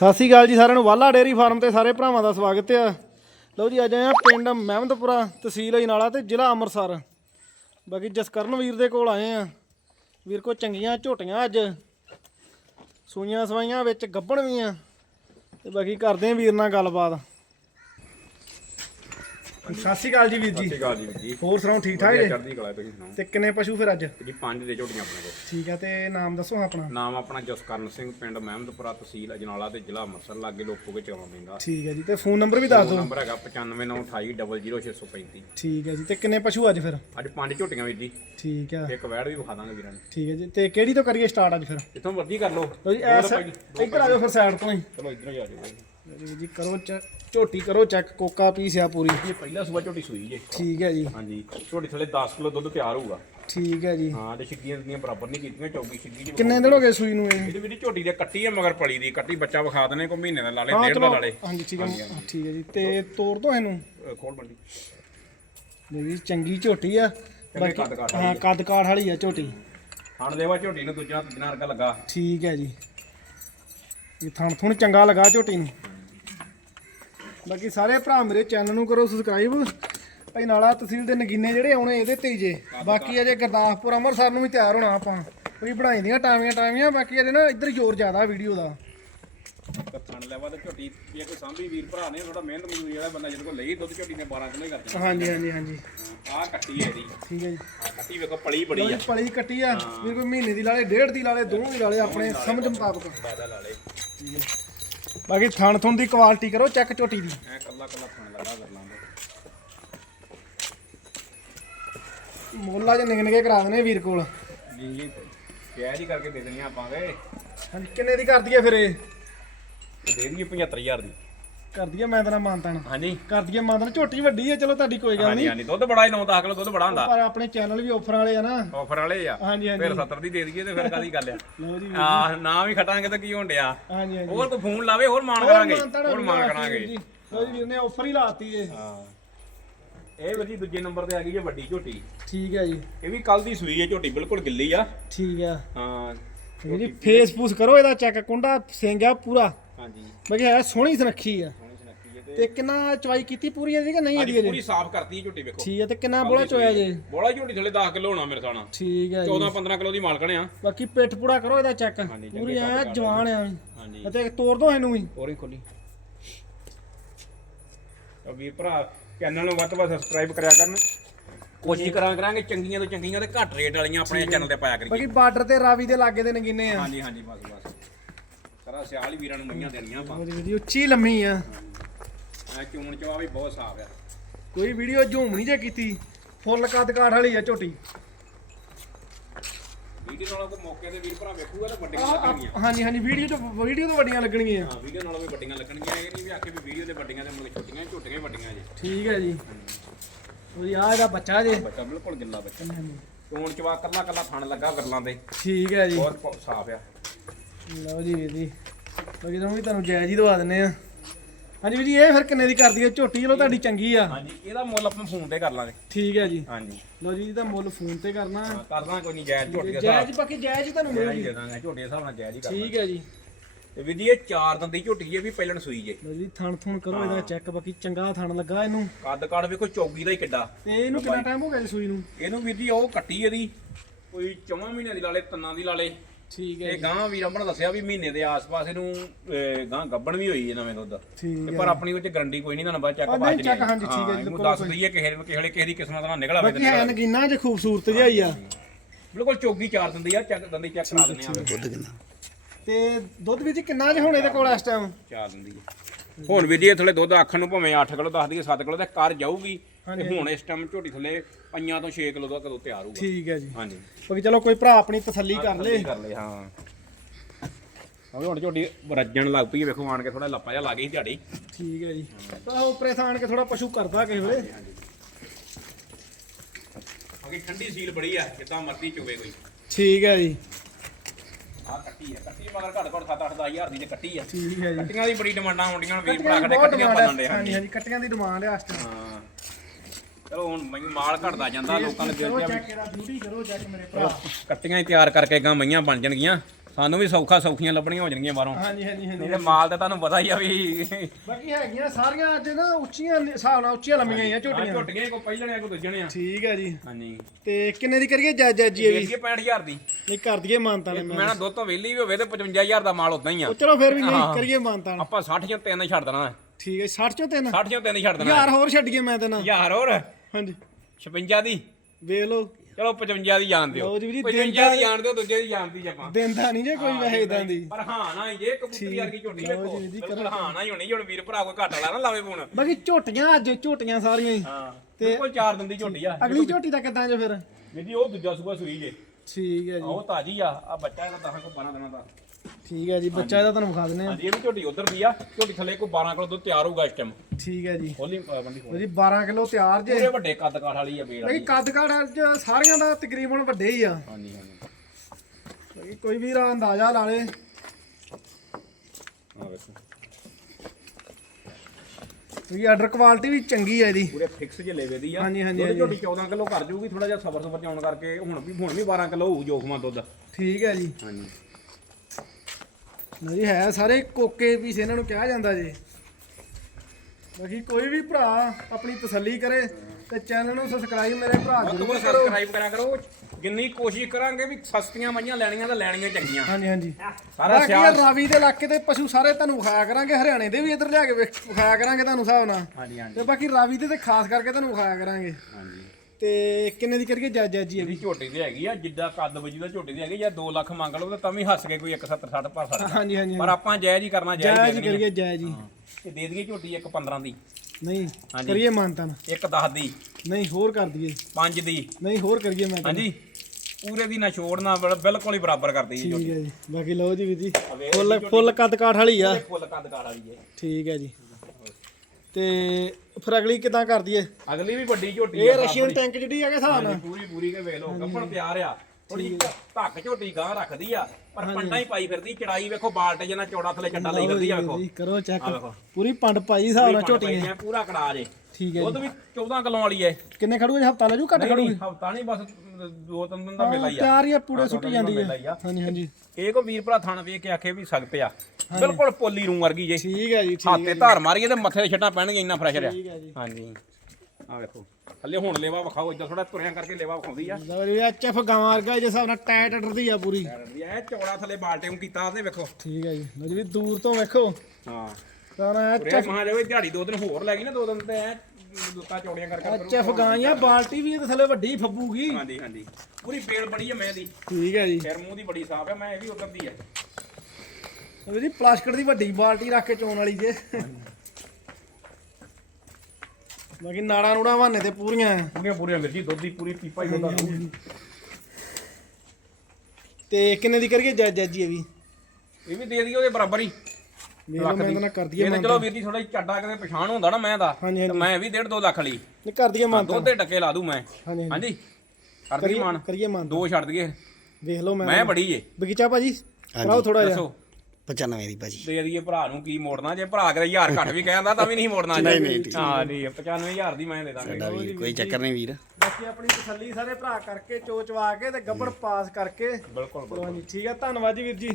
ਸਤਿ ਸ਼੍ਰੀ ਅਕਾਲ ਜੀ ਸਾਰਿਆਂ ਨੂੰ, ਵਾਲਾ ਡੇਅਰੀ ਫਾਰਮ ਤੇ ਸਾਰੇ ਭਰਾਵਾਂ ਦਾ ਸਵਾਗਤ ਹੈ। ਲਓ ਜੀ, ਅੱਜ ਆਏ ਆ ਪਿੰਡ ਮਹਿਮਦਪੁਰਾ ਤਹਿਸੀਲ ਅਜਨਾਲਾ ਤੇ ਜ਼ਿਲ੍ਹਾ ਅੰਮ੍ਰਿਤਸਰ। ਬਾਕੀ ਜਸਕਰਨ ਵੀਰ ਦੇ ਕੋਲ ਆਏ ਆ ਵੀਰ ਕੋ ਚੰਗੀਆਂ ਝੋਟੀਆਂ ਅੱਜ। ਸੂਈਆਂ ਸਵਾਈਆਂ ਵਿੱਚ ਗੱਬਣ ਵੀ ਆ। ਤੇ ਬਾਕੀ ਕਰਦੇ ਆ ਵੀਰ ਨਾਲ ਗੱਲਬਾਤ। ਸਤਿ ਸ਼੍ਰੀ ਅਕਾਲ ਜੀ ਵੀਰ ਜੀ। ਸਤਿ ਜੀ ਵੀਰ ਜੀ। ਹੋਰ ਸੁਣਾਓ ਠੀਕ ਠਾਕ ਜੀ? ਚੜ੍ਹਦੀ ਕਲਾ ਤੁਸੀਂ ਸੁਣਾਓ। ਤੇ ਕਿੰਨੇ ਪਸ਼ੂ ਫਿਰ ਅੱਜ? ਜੀ ਪੰਜ ਦੇ ਝੋਟੀਆਂ ਆਪਣੇ ਕੋਲ। ਠੀਕ ਆ ਤੇ ਨਾਮ ਦੱਸੋ ਆਪਣਾ। ਨਾਮ ਆਪਣਾ ਜਸਕਰਨ ਸਿੰਘ ਪਿੰਡ ਮਹਿਮਦਪੁਰਾ ਤਹਿਸੀਲ ਅਜਨਾਲਾ ਤੇ ਜ਼ਿਲ੍ਹਾ ਅੰਮ੍ਰਿਤਸਰ ਲਾਗੇ ਲੋਕੋ ਵਿੱਚ ਆਉਣਾ ਪੈਂਦਾ ਠੀਕ ਹੈ ਜੀ ਤੇ ਫੋਨ ਨੰਬਰ ਵੀ ਦੱਸ ਦਿਓ। ਨੰਬਰ ਹੈਗਾ 9598200635 ਠੀਕ ਹੈ ਜੀ ਤੇ ਕਿੰਨੇ ਪਸ਼ੂ ਅੱਜ ਫਿਰ? ਅੱਜ ਪੰਜ ਝੋਟੀਆਂ ਵੀਰ ਜੀ। ਠੀਕ ਆ। ਇੱਕ ਵੈੜ ਵੀ ਵਿਖਾ ਦਾਂਗੇ ਵੀਰਾਂ ਨੂੰ। ਠੀਕ ਹੈ ਜੀ ਤੇ ਕਿਹੜੀ ਤੋਂ ਕਰੀਏ ਸਟਾਰਟ ਅੱਜ ਫਿਰ? ਜਿੱਥੋਂ ਮਰਜ਼ੀ ਕਰ ਲਓ। ਲਓ ਜੀ ਐਸ ਇੱਧਰ ਆ ਜਾਓ ਫਿਰ ਸਾਈਡ ਤੋਂ ਹੀ। ਚਲੋ ਇੱਧਰ ਹੀ ਆ ਜਾਓ। ਜੀ ਜੀ ਕਰੋ ਝੋਟੀ ਕਰੋ ਚੈੱਕ ਕੋਕਾ ਪੀਸ ਆ ਪੂਰੀ। ਇਹ ਪਹਿਲਾ ਸੂਆ ਝੋਟੀ ਸੂਈ ਜੇ। ਠੀਕ ਹੈ ਜੀ। ਹਾਂਜੀ ਝੋਟੀ ਥੱਲੇ 10 ਕਿਲੋ ਦੁੱਧ ਤਿਆਰ ਹੋਊਗਾ। ਠੀਕ ਹੈ ਜੀ। ਹਾਂ ਤੇ ਛਿੱਗੀਆਂ ਦੀਆਂ ਬਰਾਬਰ ਨਹੀਂ ਕੀਤੀਆਂ ਚੌਗੀ ਛਿੱਗੀ ਚ ਕਿੰਨੇ ਦਿਨ ਹੋ ਗਏ ਸੂਈ ਨੂੰ ਇਹ? ਇਹਦੇ ਵੀਰ ਝੋਟੀ ਦੇ ਕੱਟੀ ਹੈ ਮਗਰ ਪਲੀ ਦੀ ਕੱਟੀ ਬੱਚਾ ਵਿਖਾ ਦਨੇ ਕੋ ਮਹੀਨੇ ਦਾ ਲਾਲੇ ਡੇਢ ਦਾ ਲਾਲੇ ਹਾਂਜੀ ਠੀਕ ਹੈ ਠੀਕ ਹੈ ਜੀ। ਤੇ ਤੋੜ ਦੋ ਇਹਨੂੰ। ਖੋਲ ਮੰਡੀ ਇਹ ਵੀ ਚੰਗੀ ਝੋਟੀ ਆ। ਬਾਕੀ ਹਾਂ ਕੱਦ ਕਾਠ ਵਾਲੀ ਆ ਝੋਟੀ। ਹਣ ਦੇਵਾ ਝੋਟੀ ਨੂੰ ਦੂਜਾ ਤੀਜਾ ਵਰਗਾ ਲੱਗਾ। ਠੀਕ ਹੈ ਜੀ। ਇਹ ਥਣ ਥੁਣ ਚੰਗਾ ਲਗਾ ਝੋਟੀ ਨੂੰ। ਬਾਕੀ ਸਾਰੇ ਭਰਾ ਮੇਰੇ ਚੈਨਲ ਨੂੰ ਕਰੋ ਸਬਸਕ੍ਰਾਈਬ ਭਾਈ ਨਾਲਾ ਤਹਿਸੀਲ ਦੇ ਨਗੀਨੇ ਜਿਹੜੇ ਆਉਣੇ ਇਹਦੇ ਤੇ ਹੀ ਜੇ। ਬਾਕੀ ਅਜੇ ਗੁਰਦਾਸਪੁਰ ਅੰਮ੍ਰਿਤਸਰ ਨੂੰ ਵੀ ਤਿਆਰ ਹੋਣਾ ਆਪਾਂ। ਕਿਉਂਕਿ ਬਣਾਈ ਦੀਆਂ ਟਾਵੀਆਂ ਟਾਵੀਆਂ ਬਾਕੀ ਅਜੇ ਨਾ ਇੱਧਰ ਜ਼ੋਰ ਜ਼ਿਆਦਾ ਵੀਡੀਓ ਦਾ। ਥਣ ਲੈਵਾ ਤੇ ਝੋਟੀ ਜੇ ਕੋਈ ਸਾਂਭੀ ਵੀਰ ਭਰਾ ਨੇ ਥੋੜਾ ਮਿਹਨਤ ਮਜ਼ਦੂਰੀ ਵਾਲਾ ਬੰਦਾ ਜਿਹਦੇ ਕੋਲ ਲਈ ਦੁੱਧ ਝੋਟੀ ਨੇ 12 ਕਿਲੋ ਹੀ ਕਰ ਹਾਂਜੀ ਹਾਂਜੀ ਹਾਂਜੀ। ਆਹ ਕੱਟੀ ਹੈ ਇਹਦੀ। ਠੀਕ ਹੈ ਜੀ। ਆਹ ਕੱਟੀ ਵੇਖੋ ਪਲੀ ਬੜੀ ਆ। ਲਓ ਜੀ, ਪਲੀ ਕੱਟੀ ਆ। ਵੀ ਕੋਈ ਮਹੀਨੇ ਦੀ ਲਾਲੇ ਡੇਢ ਦੀ ਲਾਲੇ ਦੋ ਦੀ ਲਾਲੇ ਆਪਣੇ ਸਮਝ ਮੁਤਾਬਕ। ਬਾਦਾ ਬਾਕੀ ਥਣ ਥੁਣ ਦੀ ਕੁਆਲਿਟੀ ਕਰੋ ਚੈੱਕ ਝੋਟੀ ਦੀ। ਐ ਕੱਲਾ ਕੱਲਾ ਥਣ ਲੱਗਾ ਕਰ ਲਾਂਗੇ ਮੋਲਾ ਚ ਨਿਕ ਨਿਕੇ ਕਰਾ ਦਨੇ ਵੀਰ ਕੋਲ। ਜੀ ਜੀ ਕਹਿ ਜੀ ਕਰਕੇ ਦੇ ਦੇਣੀਆਂ ਆਪਾਂ ਵੇ ਹਾਂਜੀ ਕਿੰਨੇ ਦੀ ਕਰ ਦਈਏ ਫਿਰ ਇਹ? ਦੇ ਦਈਏ 75000 ਦੀ। ਕਰ ਦਈਏ ਮੈਂ ਤਾਂ ਮਾਨਤਾਨ। ਹਾਂਜੀ। ਕਰ ਦਈਏ ਮਾਨਤਾਨ। ਝੋਟੀ ਵੱਡੀ ਹੈ ਚਲੋ ਤੁਹਾਡੀ ਕੋਈ ਗੱਲ ਹਾਂਜੀ ਨਹੀਂ। ਹਾਂਜੀ ਦੁੱਧ ਬੜਾ ਹੀ 9-10 ਕਿਲੋ ਦੁੱਧ ਬੜਾ ਹੁੰਦਾ। ਪਰ ਆਪਣੇ ਚੈਨਲ ਵੀ ਆਫਰ ਵਾਲੇ ਆ ਨਾ। ਆਫਰ ਵਾਲੇ ਆ। ਹਾਂਜੀ ਹਾਂਜੀ। ਫਿਰ 70 ਦੀ ਦੇ ਦਈਏ ਤੇ ਫਿਰ ਕਾਦੀ ਗੱਲ ਆ। ਲਓ ਜੀ ਆ ਨਾ ਵੀ ਖਟਾਂਗੇ ਤਾਂ ਕੀ ਹੋਣ ਡਿਆ। ਹਾਂਜੀ ਹਾਂਜੀ। ਹੋਰ ਕੋਈ ਫੋਨ ਲਾਵੇ ਹੋਰ ਮਾਨ ਕਰਾਂਗੇ। ਹੋਰ ਮਾਨ ਜੀ ਕਰਾਂਗੇ। ਲਓ ਜੀ ਵੀਰ ਨੇ ਆਫਰ ਹੀ ਲਾਤੀ ਏ। ਹਾਂ। ਇਹ ਵਧੀਆ ਦੂਜੇ ਨੰਬਰ ਤੇ ਆ ਗਈ ਜੇ ਵੱਡੀ ਝੋਟੀ। ਠੀਕ ਹੈ ਜੀ। ਇਹ ਵੀ ਕੱਲ ਦੀ ਸੂਈ ਹੈ ਝੋਟੀ ਬਿਲਕੁਲ ਗਿੱਲੀ ਆ। ਠੀਕ ਆ। ਹਾਂ। ਜੀ ਫੇਸ ਫੂਸ ਕਰੋ ਇਹਦਾ ਚੈੱਕ ਕੁੰਡਾ ਸਿੰਗਿਆ ਪੂਰਾ। ਹਾਂਜੀ। ਬਾਕੀ ਹੈ ਸੋਹਣੀ ਸੁਨੱਖੀ ਆ। ਤੇ ਕਿੰਨਾ ਚਵਾਈ ਕੀਤੀ ਪੂਰੀ ਇਹਦੀ ਕਿ ਨਹੀਂ ਇਹਦੀ ਅਜੇ? ਪੂਰੀ ਸਾਫ਼ ਕਰਤੀ ਹੈ ਝੋਟੀ ਵੇਖੋ। ਠੀਕ ਹੈ ਤੇ ਕਿੰਨਾ ਬੋਲਾ ਚੋਇਆ ਜੇ ਬੋਲਾ ਝੋਟੀ ਥੱਲੇ 10 ਕਿਲੋ ਹੋਣਾ ਮੇਰੇ ਸਾਨਾ ਠੀਕ ਹੈ ਜੀ। 14 15 ਕਿਲੋ ਦੀ ਮਾਲਕਣ ਆ। ਬਾਕੀ ਪਿੱਠ ਪੂੜਾ ਕਰੋ ਇਹਦਾ ਚੈੱਕ। ਹਾਂਜੀ, ਚੰਗੇ ਪੂਰੀ ਐ ਜਵਾਨ ਆ। ਹਾਂਜੀ। ਅਤੇ ਤੋੜ ਦੋ ਇਹਨੂੰ ਵੀ। ਹੋਰੀ ਖੋਲੀ। ਤਾਂ ਵੀਰ ਭਰਾ ਚੈਨਲ ਨੂੰ ਵੱਧ ਤੋਂ ਵੱਧ ਸਬਸਕ੍ਰਾਈਬ ਕਰਿਆ ਕਰਨ। ਕੋਸ਼ਿਸ਼ ਕਰਾਂ ਕਰਾਂਗੇ ਚੰਗੀਆਂ ਤੋਂ ਚੰਗੀਆਂ ਤੇ ਘੱਟ ਰੇਟ ਵਾਲੀਆਂ ਆਪਣੇ ਚੈਨਲ ਤੇ ਪਾਇਆ ਕਰੀਏ। ਬਾਕੀ ਬਾਰਡਰ ਤੇ ਰਾਵੀ ਦੇ ਲਾਗੇ ਦੇ ਨਗੀਨੇ ਆ। ਹਾਂਜੀ ਹਾਂਜੀ ਬਸ ਬਸ। ਕਰਾ ਸਿਆਲ ਹੀ ਵੀਰਾਂ ਨੂੰ ਮਈਆਂ ਦੇਣੀਆਂ ਆਪਾਂ। ਉਹਦੀ ਵੀਡੀਓ ਉੱਚੀ ਲੰਮੀ ਆ। ਐ ਚੂਣ ਚਵਾ ਵੀ ਬਹੁਤ ਸਾਫ਼ ਆ। ਕੋਈ ਵੀਡੀਓ ਝੂਮ ਨਹੀਂ ਜੇ ਕੀਤੀ ਫੁੱਲ ਕੱਦ ਕਾਠ ਵਾਲੀ ਆ ਝੋਟੀ। ਵੀਡੀਓ ਨਾਲੋਂ ਕੋਈ ਮੌਕੇ ਤੇ ਵੀਰ ਭਰਾ ਵੇਖੂਗਾ ਤਾਂ ਵੱਡੀਆਂ ਲੱਗਣਗੀਆਂ। ਹਾਂਜੀ ਹਾਂਜੀ ਵੀਡੀਓ ਤੋਂ ਵੀਡੀਓ ਤੋਂ ਵੱਡੀਆਂ ਲੱਗਣਗੀਆਂ। ਹਾਂ ਵੀਡੀਓ ਨਾਲੋਂ ਵੀ ਵੱਡੀਆਂ ਲੱਗਣਗੀਆਂ ਇਹ ਨਹੀਂ ਵੀ ਆਖੇ ਵੀ ਵੀਡੀਓ ਤੇ ਵੱਡੀਆਂ ਤੇ ਕੇ ਛੋਟੀਆਂ ਝੋਟੀਆਂ ਹੀ ਵੱਡੀਆਂ ਜੀ। ਠੀਕ ਹੈ ਜੀ। ਉਹਦੀ ਆ ਇਹਦਾ ਬੱਚਾ ਜੇ। ਬੱਚਾ ਬਿਲਕੁਲ ਗਿੱਲਾ ਬੱਚਾ। ਚੂਣ ਚਵਾ ਕੱਲਾ ਕੱਲਾ ਥਣ ਲੱਗਾ ਗੱਲਾਂ ਤੇ। ਠੀਕ ਹੈ ਜੀ। ਬਹੁਤ ਪ- ਸਾਫ਼ ਆ। ਲਓ ਜੀ ਵੀਰ ਜੀ। ਬਾਕੀ ਤੁਹਾਨੂੰ ਵੀ ਤੁਹਾਨੂੰ ਜਾਇਜ਼ ਹੀ ਦਵਾ ਦਿੰਨੇ ਆ ਹਾਂਜੀ ਵੀਰ ਜੀ ਇਹ ਫਿਰ ਕਿੰਨੇ ਦੀ ਕਰਦੀ ਹੈ ਝੋਟੀ ਚਲੋ ਤੁਹਾਡੀ ਚੰਗੀ ਆ। ਹਾਂਜੀ ਇਹਦਾ ਮੁੱਲ ਆਪਾਂ ਫੋਨ ਤੇ ਕਰ ਲਾਂਗੇ। ਠੀਕ ਹੈ ਜੀ। ਹਾਂਜੀ। ਲਓ ਜੀ ਇਹਦਾ ਮੁੱਲ ਫੋਨ ਤੇ ਕਰਨਾ। ਹਾਂ, ਕਰ ਦਾਂਗੇ ਕੋਈ ਨਹੀਂ ਜਾਇਜ਼ ਝੋਟੀ ਦੇ ਹਿਸਾਬ ਜਾਇਜ਼ ਬਾਕੀ ਜਾਇਜ਼ ਹੀ ਤੁਹਾਨੂੰ ਜਾਇਜ਼ ਮਿਲੂਗੀ। ਦੇ ਦਾਂਗੇ ਝੋਟੀ ਦੇ ਹਿਸਾਬ ਨਾਲ ਜਾਇਜ਼ ਹੀ ਕਰ ਠੀਕ ਹੈ ਜੀ। ਤੇ ਵੀ ਜੀ ਇਹ ਚਾਰ ਦੰਦੀ ਝੋਟੀ ਜੇ ਵੀ ਪਹਿਲਣ ਸੂਈ ਜੇ। ਲਓ ਜੀ ਥਣ ਥੁਣ ਕਰੋ ਇਹਦਾ ਚੈੱਕ ਬਾਕੀ ਚੰਗਾ ਥਣ ਲੱਗਾ ਇਹਨੂੰ। ਕੱਦ ਕਾੜ ਵੇਖੋ ਚੌਗੀ ਦਾ ਹੀ ਕਿੱਡਾ। ਤੇ ਇਹਨੂੰ ਕਿੰਨਾ ਟਾਈਮ ਹੋ ਗਿਆ ਜੀ ਸੂਈ ਨੂੰ? ਇਹਨੂੰ ਵੀਰ ਜੀ ਉਹ ਕੱਟੀ ਇਹਦੀ ਕੋਈ ਚੌਵਾਂ ਮਹੀਨਿਆਂ ਦੀ ਲਾਲੇ ਤੰਨਾਂ ਦੀ ਲਾਲੇ ਠੀਕ ਹੈ ਇਹ ਗਾਂ ਵੀਰ ਆਪਣਾ ਦੱਸਿਆ ਵੀ ਮਹੀਨੇ ਦੇ ਆਸ-ਪਾਸ ਇਹਨੂੰ ਗਾਂ ਗੱਬਣ ਵੀ ਹੋਈ ਹੈ ਨਵੇਂ ਦੁੱਧ। ਠੀਕ ਤੇ ਪਰ ਆਪਣੀ ਉਹ ਚ ਗਰੰਟੀ ਕੋਈ ਨਹੀਂ ਤੁਹਾਨੂੰ ਬਾਅਦ ਚੈੱਕ ਹਾਂ, ਬਾਅਦ ਹਾਂਜੀ, ਠੀਕ ਹੈ ਜੀ, ਦੱਸ ਦਈਏ ਕਿਸੇ ਨੂੰ ਕਿਸੇ ਕਿਸੇ ਦੀ ਕਿਸਮਤ ਨਾਲ ਨਿਕਲ ਆਵੇ ਤੇ ਬਾਕੀ ਹੈ ਨਗੀਨਾ ਜੇ ਖੂਬਸੂਰਤ ਜਿਹਾ ਹੀ ਆ। ਬਿਲਕੁਲ ਚੌਗੀ ਚਾਰ ਦੰਦੀ ਆ ਚੱਕ ਦੰਦੀ ਚੈੱਕ ਕਰਾ ਦਿੰਦੇ ਆ। ਤੇ ਦੁੱਧ ਵਿੱਚ ਕਿੰਨਾ ਜਿਹਾ ਹੁਣ ਇਹਦੇ ਕੋਲ ਇਸ ਟਾਈਮ ਚਾਰ ਦਿੰਦੀ ਹੈ ਹੁਣ ਵੀ ਜੀ ਥੱਲੇ ਦੁੱਧ ਆਖਣ ਨੂੰ ਭਾਵੇਂ 8 ਕਿਲੋ ਦੱਸ ਦਈਏ 7 ਕਿਲੋ ਤੇ ਕਰ ਜਾਊਗੀ। ਤੇ ਹੁਣ ਇਸ ਟਾਈਮ ਝੋਟੀ ਥੱਲੇ ਪਈਆਂ ਤੋਂ 6 ਕਿਲੋ ਦਾ ਕਦੋਂ ਤਿਆਰ ਹੋਊਗਾ। ਠੀਕ ਹੈ ਜੀ। ਹਾਂਜੀ। ਬਾਕੀ ਚਲੋ ਕੋਈ ਭਰਾ ਆਪਣੀ ਤਸੱਲੀ ਕਰ ਲੇ। ਕਰ ਲੈ ਹਾਂ। હવે ਹੁਣ ਝੋਟੀ ਰੱਜਣ ਲੱਗ ਪਈ ਵੇਖੋ ਆਣ ਕੇ ਥੋੜਾ ਲੱਪਾ ਜਿਹਾ ਲੱਗ ਗਈ ਝਾੜੀ ਠੀਕ ਹੈ ਜੀ। ਤਾਂ ਉਪਰੇ ਥਾਣ ਕੇ ਥੋੜਾ ਪਸ਼ੂ ਕਰਦਾ ਕਿਸੇ ਵੇਲੇ। ਅਗੇ ਠੰਡੀ ਸੀਲ ਬੜੀ ਆ ਜਿੱਦਾਂ ਮਰਜ਼ੀ ਚੁਵੇ ਕੋਈ। ਠੀਕ ਹੈ ਜੀ। ਆ ਕੱਟੀ ਆ ਕੱਟੀ ਮਗਰ ਘੱਟ ਘੱਟ 7 8 10000 ਦੀ ਤੇ ਕੱਟੀ ਆ। ਠੀਕ ਹੈ ਜੀ। ਕੱਟੀਆਂ ਦੀ ਬੜੀ ਡਿਮਾਂਡਾਂ ਹੁਣ ਵੀਰ ਭਰਾ ਬਹੁਤ ਕੱਟੀਆਂ ਪਾਉਂਦੇ ਹਾਂਜੀ ਹਾਂਜੀ। ਕੱਟੀਆਂ ਦੀ ਡਿਮਾਂਡ ਹੈ ਇਸ ਟਾਈਮ ਹਾਂ। ਚਲੋ ਹੁਣ ਮਈ ਮਾਲ ਘਟਦਾ ਜਾਂਦਾ ਲੋਕਾਂ ਕਰੋ ਦਿਲ ਚੈੱਕ ਇਹਦਾ ਬਿਊਟੀ ਕਰੋ ਚੈੱਕ ਮੇਰੇ ਭਰਾ। ਕੱਟੀਆਂ ਹੀ ਤਿਆਰ ਕਰਕੇ ਗਾਂ ਮਈਆਂ ਬਣ ਜਾਣਗੀਆਂ। ਸਾਨੂੰ ਵੀ ਸੌਖਾ ਸੌਖੀਆਂ ਲੱਭਣੀਆਂ ਹੋ ਜਾਣਗੀਆਂ ਬਾਹਰੋਂ। ਹਾਂਜੀ ਹਾਂਜੀ ਹਾਂਜੀ ਨਹੀਂ ਤੇ ਮਾਲ ਤਾਂ ਤੁਹਾਨੂੰ ਪਤਾ ਹੀ ਆ ਵੀ ਬਾਕੀ ਹੈਗੀਆਂ ਸਾਰੀਆਂ ਅੱਜ ਨਾ ਉੱਚੀਆਂ ਹਿਸਾਬ ਨਾਲ ਉੱਚੀਆਂ ਲੰਮੀਆਂ ਹੀ ਆ ਆ ਝੋਟੀਆਂ ਝੋਟੀਆਂ ਕੋ ਪਹਿਲਣੇ ਕੋ ਦੂਜਣੇ ਆ। ਠੀਕ ਹੈ ਜੀ। ਹਾਂਜੀ। ਤੇ ਕਿੰਨੇ ਦੀ ਕਰੀਏ? ਜੱਜ ਜੱਜ ਜੀ ਵੀ। ਇਹ 65000 ਦੀ। ਇਹ ਕਰ ਦਈਏ ਮਾਨਤਾ ਨੇ ਮੈਂ ਨਾ ਦੋ ਤੋਂ ਵਿਹਲੀ ਵੀ ਹੋਵੇ ਤੇ 55000 ਦਾ ਮਾਲ ਉਦਾਂ ਹੀ ਆ। ਚਲੋ ਫਿਰ ਵੀ ਨਹੀਂ। ਕਰੀਏ ਮਾਨਤਾ। ਆਪਾਂ 60 ਚੋਂ ਤਿੰਨ ਛੱਡ ਦੇਣਾ। ਠੀਕ ਹੈ 60 ਚੋਂ ਤਿੰਨ। 60 ਚੋਂ ਤਿੰਨ ਹੀ ਛੱਡ ਦੇਣਾ। ਯਾਰ ਹੋਰ ਛੱਡੀਏ ਮੈਂ ਤਾਂ ਨਾ। ਯਾਰ ਹੋਰ। ਹਾਂਜੀ। 56 ਦੀ? ਵੇਖ ਲਓ। ਚਲੋ 55 ਦੀ ਜਾਣ ਦਿਓ। ਲਓ ਜੀ ਵੀਰ ਜੀ, 55 ਦੀ ਜਾਣ ਦਿਓ ਦੂਜੇ ਦੀ ਜਾਣ ਦੀ ਆਪਾਂ। ਦਿੰਦਾ ਨਹੀਂ ਜੇ ਕੋਈ ਵੈਸੇ ਇਦਾਂ ਦੀ ਪਰ ਹਾਂ ਨਾ ਜੇ ਕਬੂਤਰੀ ਵਰਗੀ ਝੋਟੀ ਲਓ ਵੇਖੋ। ਜੀ, ਜੀ, ਬਿਲਕੁਲ ਹਾਂ ਨਾ ਹੀ ਹੋਣੀ ਹੁਣ ਵੀਰ ਭਰਾ ਕੋਈ ਘਾਟਾ ਲਾ ਨਾ ਲਾਵੇ ਫੋਨ। ਬਾਕੀ ਝੋਟੀਆਂ ਅੱਜ ਝੋਟੀਆਂ ਸਾਰੀਆਂ ਹੀ। ਹਾਂ ਬਿਲਕੁਲ ਚਾਰ ਦਿਨ ਦੀ ਝੋਟੀ ਆ। ਅਗਲੀ ਝੋਟੀ ਦਾ ਕਿਦਾਂ ਜੇ ਫਿਰ? ਵੀਰ ਜੀ ਉਹ ਦੂਜਾ ਸੂਆ ਸੂਈ ਜੇ। ਠੀਕ ਹੈ ਜੀ। ਉਹ ਤਾਜੀ ਆ ਆ ਬੱਚਾ ਇਹਦਾ 10 ਕੋ 12 ਦਿਨਾਂ ਦਾ। ਠੀਕ ਹੈ ਜੀ ਬੱਚਾ ਇਹਦਾ ਤੁਹਾਨੂੰ ਵਿਖਾ ਦਿੰਦੇ ਆ ਹਾਂਜੀ ਇਹ ਵੀ ਝੋਟੀ ਉਧਰ ਵੀ ਆ। ਝੋਟੀ ਥੱਲੇ ਕੋ 12 ਕਿਲੋ ਦੁੱਧ ਤਿਆਰ ਹੋਊਗਾ ਇਸ ਟਾਈਮ ਠੀਕ ਹੈ ਜੀ। ਅ, ਬੰਦੀ ਖੋਲ। ਜੀ 12 ਕਿਲੋ ਤਿਆਰ ਜੇ। ਪੂਰੇ ਵੱਡੇ ਕੱਦ ਕਾਠ ਵਾਲੀ ਆ ਬੇੜ ਵਾਲੀ। ਕੱਦ ਕਾਠ ਸਾਰੀਆਂ ਦਾ ਤਕਰੀਬਨ ਵੱਡੇ ਹੀ ਆ। ਹਾਂਜੀ ਹਾਂਜੀ। ਕੋਈ ਵੀ ਰਾ ਅੰਦਾਜ਼ਾ ਲਾ ਲੇ। ਆ ਵੇਖੋ। ਕਿਉਂਕਿ ਆਰਡਰ ਕੁਆਲਿਟੀ ਵੀ ਚੰਗੀ ਹੈ ਇਹਦੀ। ਪੂਰੇ ਫਿਕਸ ਜੇ ਲੈਵੇ ਦੀ ਆ। ਹਾਂਜੀ, ਹਾਂਜੀ। ਝੋਟੀ 14 ਕਿਲੋ ਕਰ ਜੂਗੀ ਥੋੜਾ ਜਿਹਾ ਸਬਰ ਸਬਰ ਚਾਉਣ ਕਰਕੇ ਹੁਣ ਵੀ ਹੁਣ ਵੀ 12 ਕਿਲੋ ਹੋਊ ਜੋਖਮਾ ਦੁੱਧ। ਠੀਕ ਹੈ ਜੀ। ਹਾਂਜੀ। ਲਓ ਜੀ ਹੈ ਸਾਰੇ ਕੋਕੇ ਪੀਸ ਇਹਨਾਂ ਨੂੰ ਕਿਹਾ ਜਾਂਦਾ ਜੀ। ਬਾਕੀ ਕੋਈ ਵੀ ਭਰਾ ਆਪਣੀ ਤਸੱਲੀ ਕਰੇ ਤੇ ਚੈਨਲ ਨੂੰ ਸਬਸਕ੍ਰਾਈਬ ਮੇਰੇ ਭਰਾ ਜ਼ਰੂਰ ਕਰੋ। ਸਬਸਕ੍ਰਾਈਬ ਕਰਿਆ ਕਰੋ। ਜਿੰਨੀ ਕੋਸ਼ਿਸ਼ ਕਰਾਂਗੇ ਵੀ ਸਸਤੀਆਂ ਮਈਆਂ ਲੈਣੀਆਂ ਤਾਂ ਲੈਣੀਆਂ ਚੰਗੀਆਂ। ਹਾਂਜੀ ਹਾਂਜੀ। ਸਾਰਾ ਬਾਕੀ ਇਹ ਸਿਆਲ ਰਾਵੀ ਦੇ ਇਲਾਕੇ ਦੇ ਪਸ਼ੂ ਸਾਰੇ ਤੁਹਾਨੂੰ ਵਿਖਾਇਆ ਕਰਾਂਗੇ ਹਰਿਆਣੇ ਦੇ ਵੀ ਇੱਧਰ ਲਿਆ ਕੇ ਵੇਖ- ਵਿਖਾਇਆ ਕਰਾਂਗੇ ਤੁਹਾਨੂੰ ਹਿਸਾਬ ਨਾਲ। ਹਾਂਜੀ ਹਾਂਜੀ। ਤੇ ਬਾਕੀ ਰਾਵੀ ਦੇ ਤੇ ਖਾਸ ਕਰਕੇ ਤੁਹਾਨੂੰ ਵਿਖਾਇਆ ਕਰਾਂਗੇ। ਹਾਂਜੀ। ਤੇ ਕਿੰਨੇ ਦੀ ਕਰੀਏ ਜੱਜ ਜੱਜ ਜੀ ਇਹ ਵੀ ਇਹਦੀ ਝੋਟੀ ਦੀ ਹੈਗੀ ਆ ਜਿੱਦਾਂ ਕੱਦ ਵਜੀ ਦਾ ਝੋਟੀ ਦੀ ਹੈਗੀ ਜਾਂ 2 ਲੱਖ ਮੰਗ ਲਓ ਤਾਂ ਤਾਂ ਵੀ ਹੱਸ ਕੇ ਕੋਈ 170 60 ਭਰ ਸਕਦਾ। ਹਾਂਜੀ ਹਾਂਜੀ ਪਰ ਆਪਾਂ ਜਾਇਜ਼ ਹੀ ਕਰਨਾ ਜਾਇਜ਼ ਹੀ ਕਰੀਏ ਜਾਇਜ਼ ਜੀ ਤੇ ਦੇ ਦਈਏ ਝੋਟੀ ਇੱਕ 15 ਦੀ। ਨਹੀਂ। ਕਰੀਏ ਮਾਨਤਾ ਨਾ ਇੱਕ 10 ਦੀ। ਨਹੀਂ ਹੋਰ ਕਰ ਦਈਏ। 5 ਦੀ। ਨਹੀਂ ਹੋਰ ਕਰੀਏ ਮੈਂ ਹਾਂਜੀ। ਪੂਰੇ ਦੀ ਨਾ ਛੋੜ ਨਾ ਬਿਲ- ਬਿਲਕੁਲ ਹੀ ਬਰਾਬਰ ਕਰਦੀ ਜੀ ਠੀਕ ਹੈ ਜੀ। ਬਾਕੀ ਲਓ ਜੀ ਵੀਰ ਜੀ। ਫੁੱਲ ਫੁੱਲ ਕੱਦ ਕਾਠ ਵਾਲੀ ਆ। ਫੁੱਲ ਕੱਦ ਕਾਰ ਵਾਲੀ ਹੈ। ਠੀਕ ਹੈ ਜੀ। ਤੇ ਫਿਰ ਅਗਲੀ ਕਿਦਾਂ ਕਰ ਦਈਏ ਅਗਲੀ ਵੀ ਵੱਡੀ ਝੋਟੀ ਇਹ ਰਸ਼ੀਅਨ ਟੈਂਕ ਜਿਹੜੀ ਹੈਗਾ ਹਿਸਾਬ ਨਾਲ ਪੂਰੀ ਪੂਰੀ ਕੇ ਵੇਖ ਲਓ ਕੱਪੜ ਤਿਆਰ ਆ। ਥੋੜੀ ਧੱਕ ਝੋਟੀ ਗਾਂ ਰੱਖਦੀ ਆ ਪਰ ਪੰਡਾ ਹੀ ਪਾਈ ਫਿਰਦੀ ਚੜਾਈ ਵੇਖੋ ਬਾਲਟੇ ਜਨਾ ਚੌੜਾ ਥੱਲੇ ਚੱਡਾ ਲਈ ਫਿਰਦੀ ਆ ਵੇਖੋ। ਕਰੋ ਚੈੱਕ। ਪੂਰੀ ਪੰਡ ਪਾਈ ਹਿਸਾਬ ਨਾਲ ਝੋਟੀ ਨੇ। ਪੂਰਾ ਕੜਾ ਜੇ। ਠੀਕ ਹੈ ਦੁੱਧ ਜੀ। ਵੀ 14 ਕਿਲੋ ਵਾਲੀ ਐ ਕਿੰਨੇ ਖੜੂਗੇ ਹਫਤਾ ਲੈ ਜੂ ਘੱਟ ਖੜੂਗੇ? ਹਫਤਾ ਨਹੀਂ ਬਸ ਦੋ ਤਿੰਨ ਦਿਨ ਦਾ ਮੇਲਾ ਹੀ ਆ। ਤਿਆਰ ਹੀ ਆ ਪੂੜੇ ਹਾਂ, ਸੁੱਟੀ ਜਾਂਦੀ ਹੈ ਹੀ। ਹਾਂਜੀ ਹਾਂਜੀ। ਇਹ ਕੋ ਵੀਰ ਭਰਾ ਥਣ ਵੇਖ ਕੇ ਆਖੇ ਵੀ ਸਖਤ ਆ ਬਿਲਕੁਲ ਪੋਲੀ ਰੂੰ ਵਰਗੀ ਜੇ। ਠੀਕ ਹੈ ਜੀ ਠੀਕ ਹੱਥ ਧਾਰ ਮਾਰੀਏ ਤੇ ਮੱਥੇ ਛੱਟਾਂ ਪੈਣਗੀਆਂ ਇੰਨਾ ਫਰੈਸ਼ ਆ ਠੀਕ ਹੈ ਜੀ। ਹਾਂਜੀ। ਆ ਵੇਖੋ। ਥੱਲੇ ਹੁਣ ਲੇਵਾ ਵਿਖਾਓ ਇਦਾਂ ਥੋੜਾ ਤੁਰਿਆਂ ਕਰਕੇ ਲੇਵਾ ਵਿਖਾਉਂਦੀ ਆ। ਲਓ ਜੀ ਐਚਐਫ ਗਾਵਾਂ ਵਰਗਾ ਜਿਸ ਹਿਸਾਬ ਨਾਲ ਟਾਇਟ ਅੜਦੀ ਆ ਪੂਰੀ। ਇਹ ਚੌੜਾ ਥੱਲੇ ਬਾਲਟੇ ਨੂੰ ਕੀਤਾ ਉਹਨੇ ਵੇਖੋ। ਠੀਕ ਹੈ ਜੀ। ਲਓ ਜੀ ਵੀ ਦੂਰ ਤੋਂ ਵੇਖੋ। ਹਾਂ। ਤਾਂ ਉਰੇ ਮਹਾਂ ਜੇ ਦਿਹਾੜੀ ਦੋ ਦਿਨ ਹੋਰ ਲੈ ਗਈ ਨਾ ਦੋ ਦਿਨ ਤੇ ਐ ਦੁੱਤਾ ਚੌੜੀਆਂ ਕਰ ਕਰ ਐਚਐਫ ਗਾਂ ਬਾਲਟੀ ਵੀ ਇਹਦੇ ਥੱਲੇ ਵੱਡੀ ਫੱਬੂਗੀ। ਹਾਂਜੀ ਹਾਂਜੀ। ਪੂਰੀ ਪੇੜ ਬੜੀ ਹੈ ਮੈਂ ਦੀ। ਠੀਕ ਹੈ ਜੀ। ਸਿਰ ਮੂੰਹ ਦੀ ਬੜੀ ਸਾਫ਼ ਹੈ ਮੈਂ ਇਹ ਵੀ ਉਧਰ ਦੀ ਹੈ ਉਹ ਜੀ ਪਲਾਸਟਿਕ ਦੀ ਵੱਡੀ ਬਾਲਟੀ ਰੱਖ ਕੇ ਚੋਣ ਵਾਲੀ ਜੇ। ਬਾਕੀ ਨਾੜਾ ਨੂੜਾ ਬਹਾਨੇ ਤੇ ਪੂਰੀਆਂ। ਪੂਰੀਆਂ ਪੂਰੀਆਂ ਵੀਰ ਜੀ ਦੁੱਧ ਦੀ ਪੂਰੀ ਪੀਪਾ ਹੀ ਆ ਤੇ ਕਿੰਨੇ ਦੀ ਕਰੀਏ? ਜੱਜ ਜੱਜ ਇਹ ਵੀ। ਇਹ ਵੀ ਦੇ ਦਈਏ ਉਹਦੇ ਬਰਾਬਰ ਹੀ। ਮੇਰੇ ਮੈਂ ਤਾਂ ਨਾ ਕਰ ਦਈਏ ਇਹ ਤਾਂ ਚਲੋ ਵੀਰ ਜੀ ਥੋੜਾ ਚੱਡਾ ਕਿਤੇ ਪਛਾਣ ਹੁੰਦਾ ਨਾ ਮੈਂ ਦਾ ਹਾਂਜੀ, ਮੈਂ ਵੀ 1.5 2 ਲੱਖ ਲਈ ਨਹੀਂ ਕਰ ਦਈਏ ਮੰਨ ਦੁੱਧ ਦੇ ਟੱਕੇ ਲਾ ਦੂੰ ਮੈਂ। ਹਾਂਜੀ ਹਾਂਜੀ। ਹਾਂਜੀ? ਕਰ ਦਈਏ ਮਾਨ। ਕਰੀਏ ਮੰਨ ਦੋ ਛੱਡ ਦਈਏ। ਵੇਖ ਲਓ ਮੈਂ। ਮੈਂ ਬੜੀ ਏ। ਬਗੀਚਾ ਭਾਜੀ ਕਰਾਓ ਥੋੜਾ ਜਿਹਾ। ਦੱਸੋ। 95 ਦੀ ਭਾਜੀ। ਦੇ ਦਈਏ ਭਰਾ ਨੂੰ ਕੀ ਮੋੜਨਾ ਜੇ ਭਰਾ ਕਿਤੇ ਹਜ਼ਾਰ ਘੱਟ ਵੀ ਕਹਿੰਦਾ ਤਾਂ ਵੀ ਨਹੀਂ ਮੋੜਨਾ ਨਹੀਂ, ਨਹੀਂ, ਠੀਕ। ਹਾਂ ਨਹੀਂ 95000 ਦੀ ਮੈਂ ਦੇ ਦਾਂਗੇ। ਸਾਡਾ ਵੀਰ ਕੋਈ ਚੱਕਰ ਨਹੀਂ ਵੀਰ। ਬਾਕੀ ਆਪਣੀ ਤਸੱਲੀ ਸਾਰੇ ਭਰਾ ਕਰਕੇ ਚੋਚਵਾ ਕੇ ਤੇ ਗੱਬੜ ਪਾਸ ਕਰਕੇ। ਬਿਲਕੁਲ ਬਿਲਕੁਲ। ਹਾਂਜੀ ਠੀਕ ਆ ਧੰਨਵਾਦ ਜੀ ਵੀਰ ਜੀ।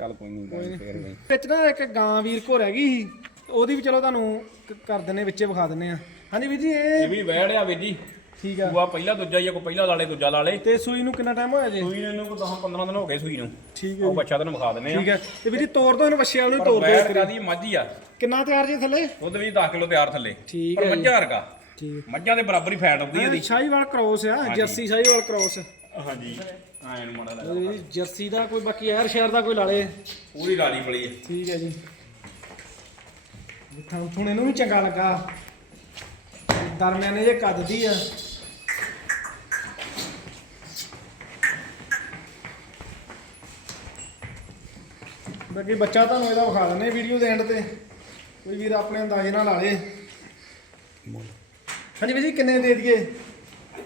ਚੱਲ ਕੋਈ ਨਹੀਂ ਫੇਰ ਨਹੀਂ ਵਿੱਚ ਨਾ ਇੱਕ ਗਾਂ ਵੀਰ ਕੋ ਰਹਿ ਗਈ ਸੀ ਉਹਦੀ ਵੀ ਚਲੋ ਤੁਹਾਨੂੰ ਕ- ਕਰ ਦਿੰਨੇ ਵਿੱਚੇ ਵਿਖਾ ਦਿੰਨੇ ਆ। ਹਾਂਜੀ ਵੀਰ ਜੀ ਇਹ ਇਹ ਵੀ ਵਹਿੜਿਆ ਵੀਰ ਜੀ। ਠੀਕ ਆ। ਸੂਆ ਪਹਿਲਾ ਦੂਜਾ ਹੀ ਆ, ਕੋਈ ਪਹਿਲਾ ਲਾਲੇ ਦੂਜਾ ਲਾਲੇ ਤੇ ਸੂਈ ਨੂੰ ਕਿੰਨਾ ਟਾਈਮ ਹੋਇਆ ਜੀ? ਸੂਈ ਨੂੰ ਕੋ 10 15 ਦਿਨ ਹੋ ਗਏ ਸੂਈ ਨੂੰ। ਠੀਕ ਉਹ ਬੱਚਾ ਤੈਨੂੰ ਵਿਖਾ ਦਿੰਨੇ ਆ। ਠੀਕ ਹੈ। ਤੇ ਵੀਰ ਜੀ ਤੋੜ ਦੋ ਇਹਨੂੰ ਵੱਛੇ ਵਾਲ ਨੂੰ ਤੋੜ ਦੋ ਕਾਦੀ ਮੱਝ ਆ। ਕਿੰਨਾ ਤਿਆਰ ਜੀ ਥੱਲੇ? ਦੁੱਧ ਵੀ 10 ਕਿਲੋ ਤਿਆਰ ਥੱਲੇ। ਠੀਕ ਪਰ। ਮੱਝਾਂ ਵਰਗਾ। ਠੀਕ। ਮੱਝਾਂ ਦੇ ਬਰਾਬਰ ਹੀ ਫੈਟ ਆਉਂਦੀ ਇਹਦੀ। ਸ਼ਾਹੀਵਾਲ ਕ੍ਰੋਸ ਆ ਜਰਸੀ ਸ਼ਾਹੀਵਾਲ ਕ੍ਰੋਸ ਹਾਂਜੀ ਐਂ ਨੂੰ ਮਾੜਾ ਲੱਗਾ ਵੀਰ ਜੀ ਜਰਸੀ ਦਾ ਕੋਈ ਬਾਕੀ ਐਰ ਸ਼ਹਿਰ ਦਾ ਕੋਈ ਲਾਲੇ ਪੂਰੀ ਰਾਲੀ ਬਲੀ ਹੈ ਠੀਕ ਹੈ ਜੀ। ਥਾਂ ਥੁਣ ਇਹਨੂੰ ਵੀ ਚੰਗਾ ਲੱਗਾ। ਦਰਮਿਆਨੇ ਜੇ ਕੱਦ ਦੀ ਆ। ਬਾਕੀ ਬੱਚਾ ਤੁਹਾਨੂੰ ਇਹਦਾ ਵਿਖਾ ਦਿੰਦੇ ਵੀਡੀਓ ਦੇ ਐਂਡ ਤੇ। ਕੋਈ ਵੀਰ ਆਪਣੇ ਅੰਦਾਜ਼ੇ ਨਾਲ ਲਾ ਲੇ। ਹਾਂਜੀ ਵੀਰ ਜੀ ਕਿੰਨੇ ਦੇ ਦਈਏ?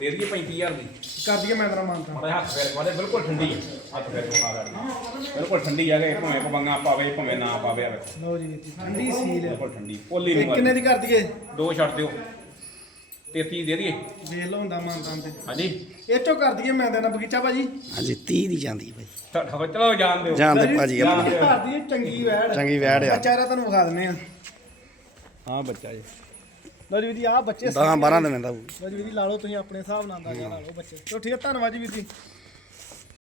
ਦੇ ਦਈਏ 35000 ਦੀ। ਕਰ ਦਈਏ ਮੈਂ ਤੇਰਾ ਮਾਨਤਾ। ਮਾੜਾ ਜਿਹਾ ਹੱਥ ਫੇਰ ਵਾਲੇ ਬਿਲਕੁਲ ਠੰਡੀ ਹੈ ਹੱਥ ਫੇਰ ਕਰ ਬਿਲਕੁਲ ਠੰਡੀ ਆ ਕਿ ਭਾਵੇਂ ਪਬੰਗਾ ਪਾਵੇ ਭਾਵੇਂ ਨਾ ਪਾਵੇ ਆਵੇ ਲਓ ਜੀ ਠੰਡੀ ਸੀਲ ਹੈ ਬਿਲਕੁਲ ਠੰਡੀ ਪੋਲੀ ਇਹ ਨਹੀਂ ਕਿੰਨੇ ਦੀ ਕਰ ਦਈਏ? ਦੋ ਛੱਡ ਦਿਓ। 33 ਦੇ ਦਈਏ। ਵੇਖ ਲਓ ਹੁੰਦਾ ਮਾਨਤਾਨ ਤੇ। ਹਾਂਜੀ। ਇਹ ਚੋਂ ਕਰ ਦਈਏ ਮੈਂ ਦੇਣਾ ਬਗੀਚਾ ਭਾਜੀ। ਹਾਂਜੀ 30 ਦੀ ਜਾਂਦੀ ਭਾਜੀ ਤੁਹਾਡਾ ਚਲੋ ਜਾਣ ਦਿਓ। ਜਾਣ ਦੇ ਭਾਜੀ ਜਾਣ ਦਿਓ। ਚੰਗੀ ਵੈੜ ਚੰਗੀ ਵੈੜ ਆ। ਚਾਰਾ ਤੁਹਾਨੂੰ ਵਿਖਾ ਦਿੰਨੇ ਆ। ਹਾਂ ਬੱਚਾ ਜੀ। ਲਓ ਜੀ ਵੀਰ ਜੀ ਆਹ ਬੱਚੇ 10 12 ਦਿਨਾਂ ਦਾ ਹੋਊ। ਲਓ ਜੀ ਵੀਰ ਜੀ ਲਾ ਲਓ ਤੁਸੀਂ ਆਪਣੇ ਹਿਸਾਬ ਨਾਲ ਅੰਦਾਜ਼ਾ ਲਾ ਲਓ ਬੱਚੇ। ਚਲੋ ਠੀਕ ਹੈ ਧੰਨਵਾਦ ਜੀ ਵੀਰ ਜੀ।